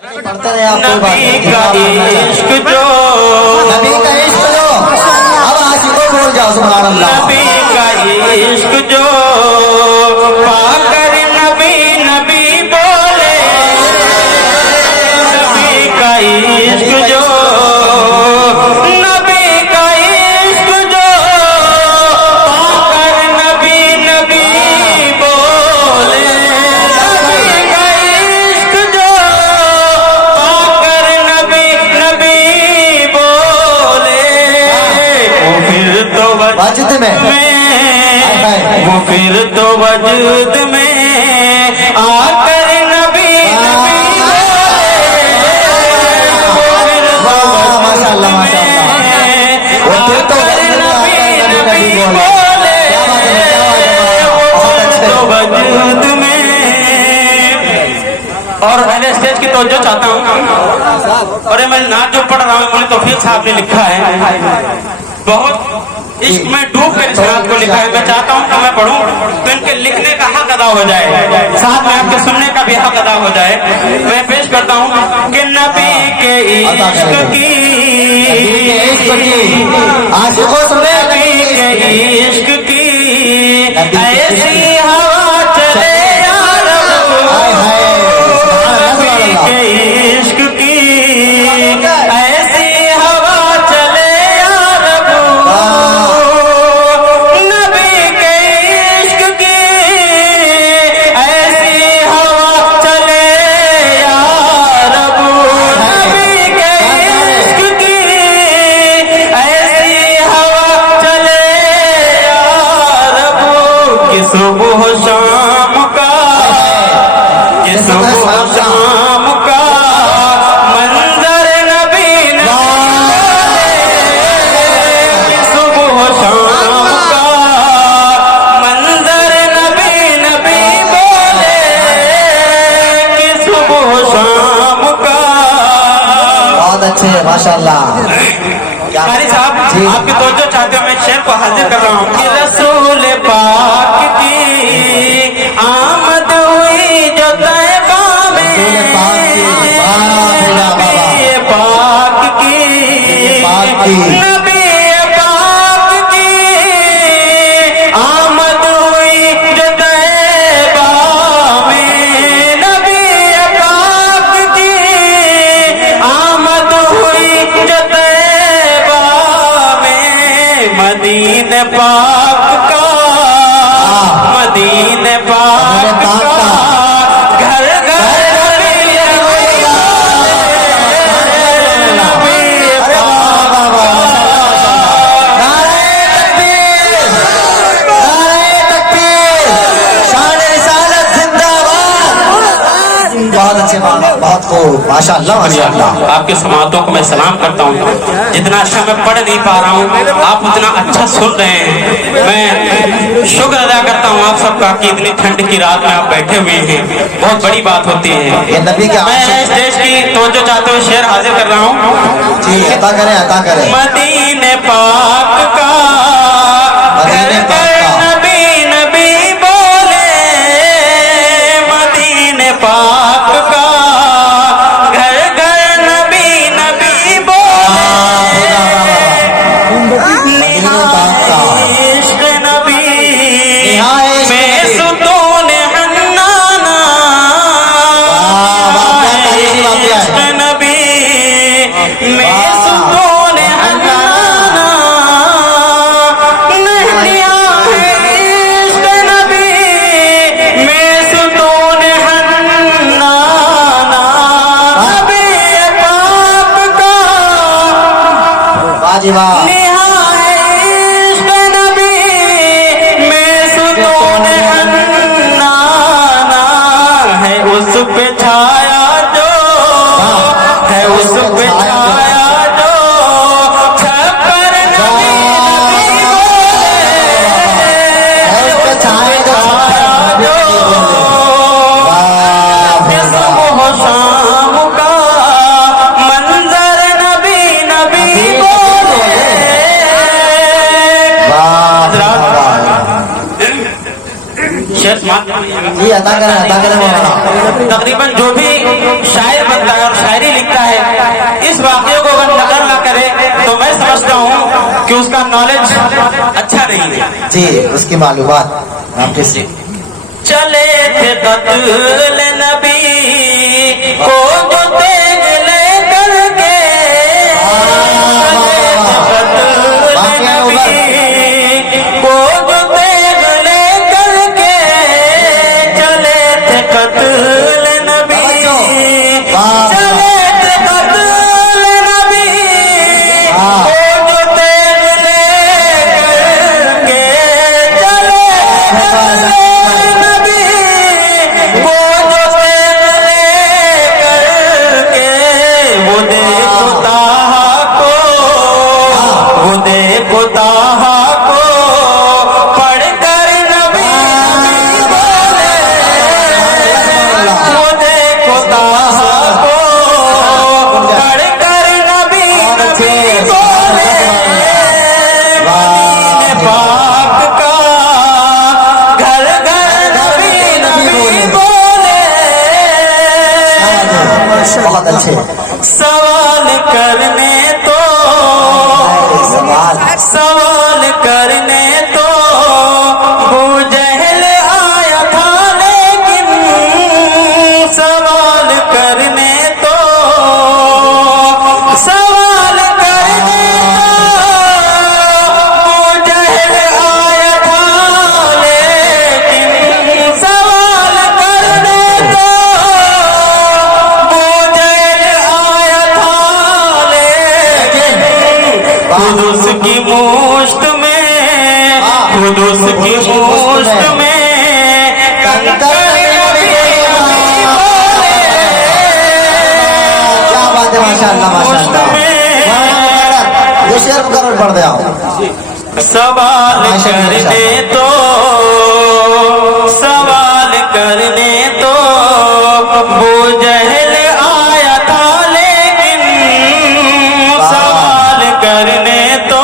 पढ़ते रहे आप कोई बात नहीं। नबी का इश्क जो अब आशिकों बोल जाओ सुभान अल्लाह। नबी का इश्क जो पाकर नबी नबी बोले, नबी का इश्क जो नबी का इश्क जो पाकर नबी नबी बोले, नबी का इश्क जो पाकर नबी नबी बोले, वो फिर तो वजद में वो फिर तो वजूद में आकर नबी नबी वो फिर तो वजूद में आकर नबी नबी बोले, वो फिर तो वजूद में। और अहले स्टेज की तवज्जो चाहता हूँ, और मैं नात जो पढ़ रहा हूँ मुझे तौफीक साहब ने लिखा है, बहुत इश्क में डूब कर इस रात को लिखा है। मैं चाहता हूँ कि मैं पढ़ूं तो इनके लिखने का हक अदा हो जाए, साथ में आपके सुनने का भी हक अदा हो जाए। मैं पेश करता हूँ कि नबी के इश्क की आशिकों सुने नबी के इश्क की ऐसी हवा चले यार, नबी के इश्क की ऐसी हवा चले यार, नबी के इश्क की ऐसी हवा चले यार, नबी के इश्क की ऐसी हवा चले यार, कि सुबह शाम का, कि सुबह शाम का मंजर नबी नबी, सुबह शाम का मंजर नबी नबी बोले, कि सुबह शाम का। बहुत अच्छे माशाल्लाह। कारी साहब आपकी तवज्जो चाहते हो, मैं शेर को हाजिर कर रहा हूँ कि रसूल पाक की आमद हुई जो तैबा में, नबी पाक की नबी पाक की आमद हुई जो तैबा में, नबी पाक की आमद हुई जो तैबा में, मदीने पाक का, मदीने पाक का घर घर बहुत अच्छे बहुत खूब माशाल्लाह माशाल्लाह। आपके समातों को मैं सलाम करता हूँ। जितना अच्छा मैं पढ़ नहीं पा रहा हूँ, आप उतना अच्छा सुन रहे हैं। मैं शुक्र अदा करता हूँ आप सबका कि इतनी ठंड की रात में आप बैठे हुए हैं, बहुत बड़ी बात होती है। ये नबी के मैं इस देश की तवज्जो चाहते हुए शेर हाजिर कर रहा हूँ। जी अता करें अता करें। मदीने पाक का घर घर नबी नबी बोले, मदीने पाक का घर घर नबी नबी बोले, इश्क नबी में सुतून हन्नाना, इश्क नबी में सुतून हन्नाना, नहलिया है इश्क नबी में सुतून हन्नाना, عطا کریں مولانا. تقریباً جو بھی شاعر بنتا ہے اور شاعری لکھتا ہے اس واقعے کو اگر نقل نہ کرے تو میں سمجھتا ہوں کہ اس کا نالج اچھا نہیں ہے. جی اس کی معلومات آپ کے سے چلے تھے قتل نبی کو جو تیغ لے کر کے بہت اچھے سوال کرنے تو ابو جہل آیا تھا لیکن سوال کرنے تو ابو جہل آیا تھا لیکن سوال کرنے تو خود کی مشت میں کیا بات ہے ماشاء اللہ ماشاء اللہ. یہ شعر مقرر پڑھ دیا سوال کرنے تو ابو جہل آیا تھا لیکن سوال کرنے تو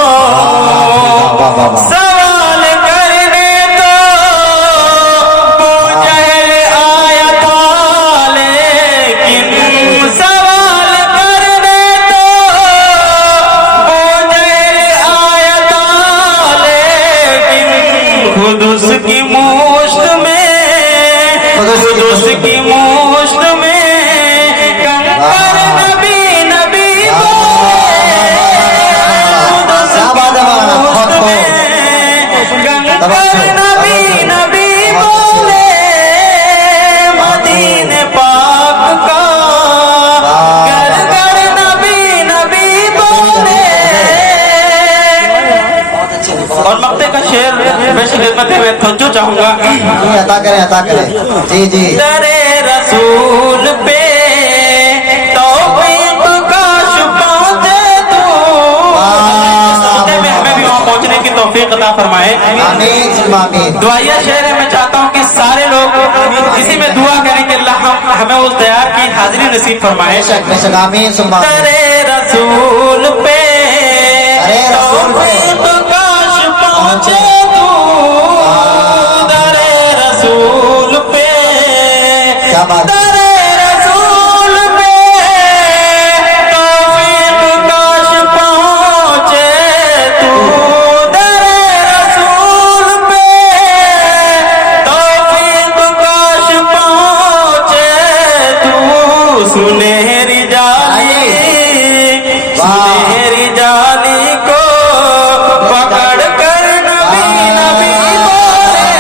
ابو جہل آیا تھا لیکن سوال کرنے تو ابو جہل آیا تھا لیکن خود اس کی مشت میں کنکر نبی بولے مدینے پاک کا گھر نبی بولے. اور مقطع کا شعر میں خدمت میں توجہ چاہوں گا. عطا کریں جی جی. درے رسول پہ توفیق کاش پہنچے تو میں ہمیں بھی وہاں پہنچنے کی توفیق عطا فرمائے. آمین. دعائیہ شعر ہے. میں چاہتا ہوں کہ سارے لوگ اسی میں دعا کریں کہ اللہ ہمیں اس دیار کی حاضری نصیب فرمائے. آمین. درے رسول پہ توفیق کاش پہنچے تو درے رسول پہ درے رسول پہ توفیق کاش پہنچے تو درے رسول پہ توفیق کاش پہنچے تو سنہری جالی کو پکڑ کر نبی بولے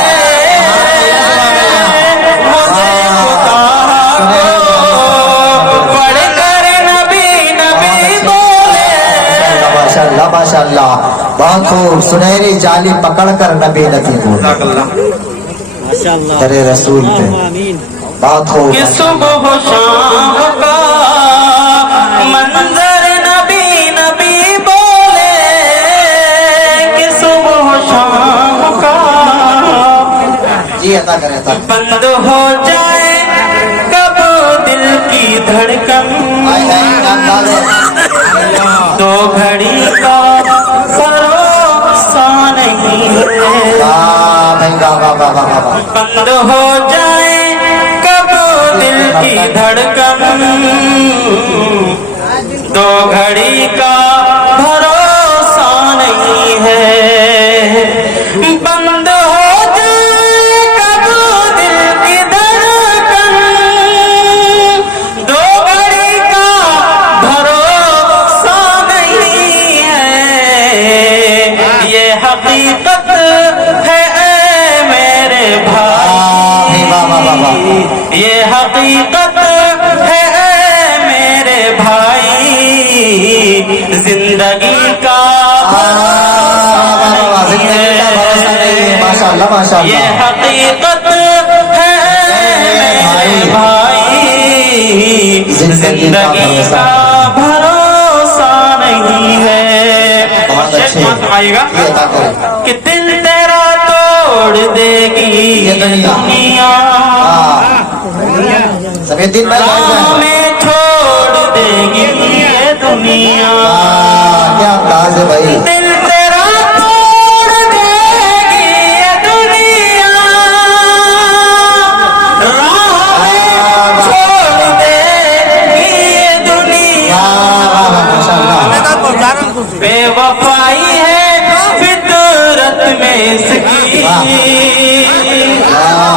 مجھے خدا کو پڑھ کر نبی بولے. ماشاء اللہ بہت خوب. سنہری جالی پکڑ کر نبی بولے تیرے رسول پہ. بہت خوب. کہ صبح و شام کا منظر نبی بولے کہ صبح و شام کا جی عطا کریں. بند ہو جائے کب دل کی دھڑکن دو گھڑی کا بھروسہ نہیں ہے. بند ہو جائے धड़कन, दो घड़ी का भरोसा नहीं है, बंद हो जाए कब दिल की धड़कन, दो घड़ी का भरोसा नहीं है, ये हकीकत है मेरे भाई, ये हकीकत है मेरे भाई, जिंदगी का माशाअल्लाह माशाअल्लाह। ये हकीकत है मेरे भाई, जिंदगी का भरोसा नहीं है। बहुत अच्छे। आएगा कि दिल तेरा तोड़ देगी ये दुनिया। सभी दिन में में छोड़ देगी ये दुनिया। क्या अंदाज है भाई। दिल तेरा तोड़ देगी ये दुनिया, राह में छोड़ देगी ये दुनिया। बेवफाई है फितरत में इसकी,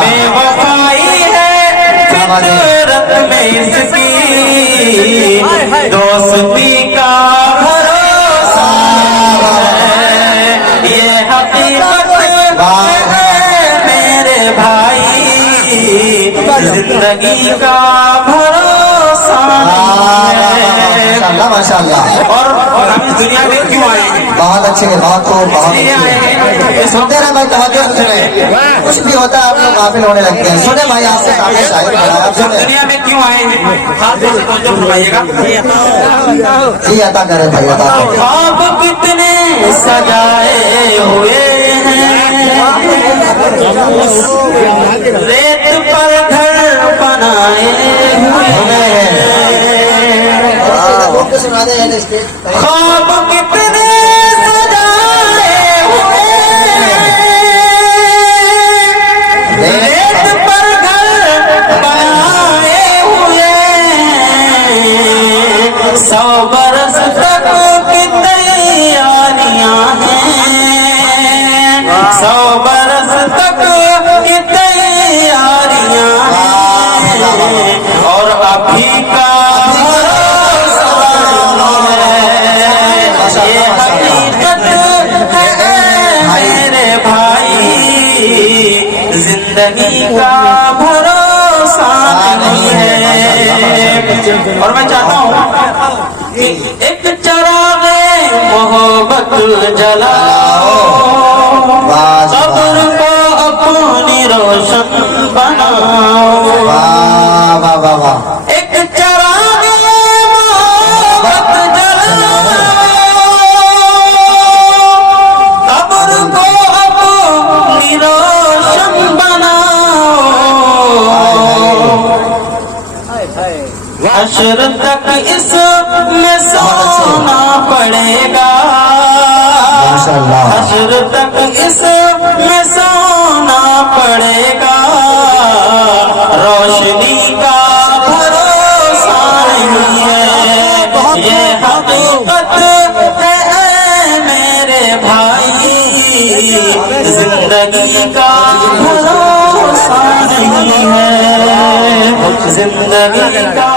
बेवफाई है फितरत में इसकी, दोस्ती का भरोसा है, ये हकीकत है मेरे भाई, जिंदगी का भरोसा है। माशाअल्लाह माशाअल्लाह। और हम इस दुनिया में क्यों आए हैं? बहुत अच्छे बहुत खूब बहुत इसलिए आए अच्छे। हैं सुनते रहे भाई, तवज्जो से सुने, कुछ भी होता है आप लोग गाफिल होने लगते हैं। सुने भाई, आपसे काफी शायद आप हम सुने दुनिया में क्यों आए हैं? खास तौर से तवज्जो फरमाइएगा। जी अता करे भाई अता करे। ख्वाब कितने सजाए हुए हैं, रेत पर घर बनाए हुए हैं, ख्वाब कितने सजाए हुए हैं, रेत पर घर बनाए हुए हैं, 100 बरस तक की तैयारियां हैं, 100 बरस तक की तैयारियां हैं, और अभी का ये हकीकत है मेरे भाई, जिंदगी का भरोसा नहीं है। और मैं चाहता हूँ कि एक चरागे मोहब्बत जलाओ, कब्र को अपनी रोशन बनाओ, वाह वाह वाह वाह। एक चरागे मोहब्बत जलाओ, कब्र को अपनी रोशन बनाओ, हश्र तक इसमें सोना पड़ेगा, माशाअल्लाह। हश्र तक इसमें सोना पड़ेगा, रोशनी का भरोसा नहीं है, ये हकीकत है मेरे भाई, जिंदगी का भरोसा नहीं है, जिंदगी का